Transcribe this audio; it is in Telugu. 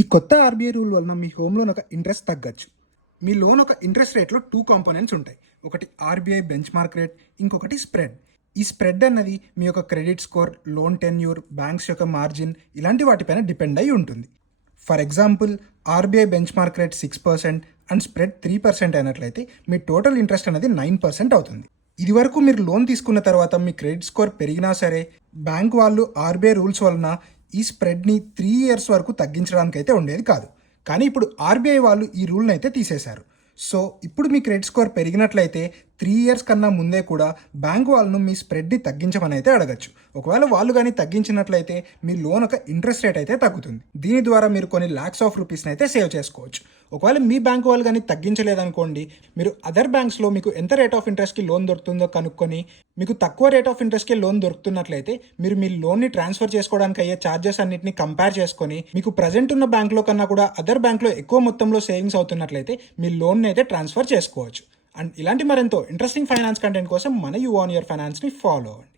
ఈ కొత్త ఆర్బీఐ రూల్ వలన మీ హోమ్ లోన్ ఒక ఇంట్రెస్ట్ తగ్గచ్చు. మీ లోన్ ఒక ఇంట్రెస్ట్ రేట్లో 2 కాంపోనెంట్స్ ఉంటాయి. ఒకటి ఆర్బీఐ బెంచ్ మార్క్ రేట్, ఇంకొకటి స్ప్రెడ్. ఈ స్ప్రెడ్ అన్నది మీ యొక్క credit score, loan tenure, banks యొక్క మార్జిన్ ఇలాంటి వాటిపైన డిపెండ్ అయి ఉంటుంది. For example, RBI bench mark rate 6% and spread 3% అయినట్లయితే మీ టోటల్ ఇంట్రెస్ట్ అనేది 9% అవుతుంది. ఇది వరకు మీరు లోన్ తీసుకున్న తర్వాత మీ క్రెడిట్ స్కోర్ పెరిగినా సరే, బ్యాంక్ వాళ్ళు ఆర్బీఐ రూల్స్ వలన ఈ స్ప్రెడ్ని 3 years వరకు తగ్గించడానికి అయితే ఉండేది కాదు. కానీ ఇప్పుడు ఆర్బీఐ వాళ్ళు ఈ రూల్ని అయితే తీసేశారు. సో ఇప్పుడు మీ క్రెడిట్ స్కోర్ పెరిగినట్లయితే 3 years కన్నా ముందే కూడా బ్యాంక్ వాళ్ళను మీ స్ప్రెడ్ని తగ్గించమని అయితే అడగచ్చు. ఒకవేళ వాళ్ళు కానీ తగ్గించినట్లయితే మీ లోన్ ఒక ఇంట్రెస్ట్ రేట్ అయితే తగ్గుతుంది. దీని ద్వారా మీరు కొన్ని lakhs of rupees అయితే సేవ్ చేసుకోవచ్చు. ఒకవేళ మీ బ్యాంక్ వాళ్ళు కానీ తగ్గించలేదనుకోండి, మీరు అదర్ బ్యాంక్స్లో మీకు ఎంత రేట్ ఆఫ్ ఇంట్రెస్ట్కి లోన్ దొరుకుతుందో కనుక్కొని, మీకు తక్కువ రేట్ ఆఫ్ ఇంట్రెస్ట్కి లోన్ దొరుకుతున్నట్లయితే మీరు మీ లోన్ని ట్రాన్స్ఫర్ చేసుకోవడానికి అయ్యే ఛార్జెస్ అన్నింటినీ కంపేర్ చేసుకొని, మీకు ప్రజెంట్ ఉన్న బ్యాంక్లో కన్నా కూడా అదర్ బ్యాంక్లో ఎక్కువ మొత్తంలో సేవింగ్స్ అవుతున్నట్లయితే మీ లోన్ని అయితే ట్రాన్స్ఫర్ చేసుకోవచ్చు. అండ్ ఇలాంటి మరెంతో ఇంట్రెస్టింగ్ ఫైనాన్స్ కంటెంట్ కోసం మన యూ ఆన్ యువర్ ఫైనాన్స్ని ఫాలో అవ్వండి.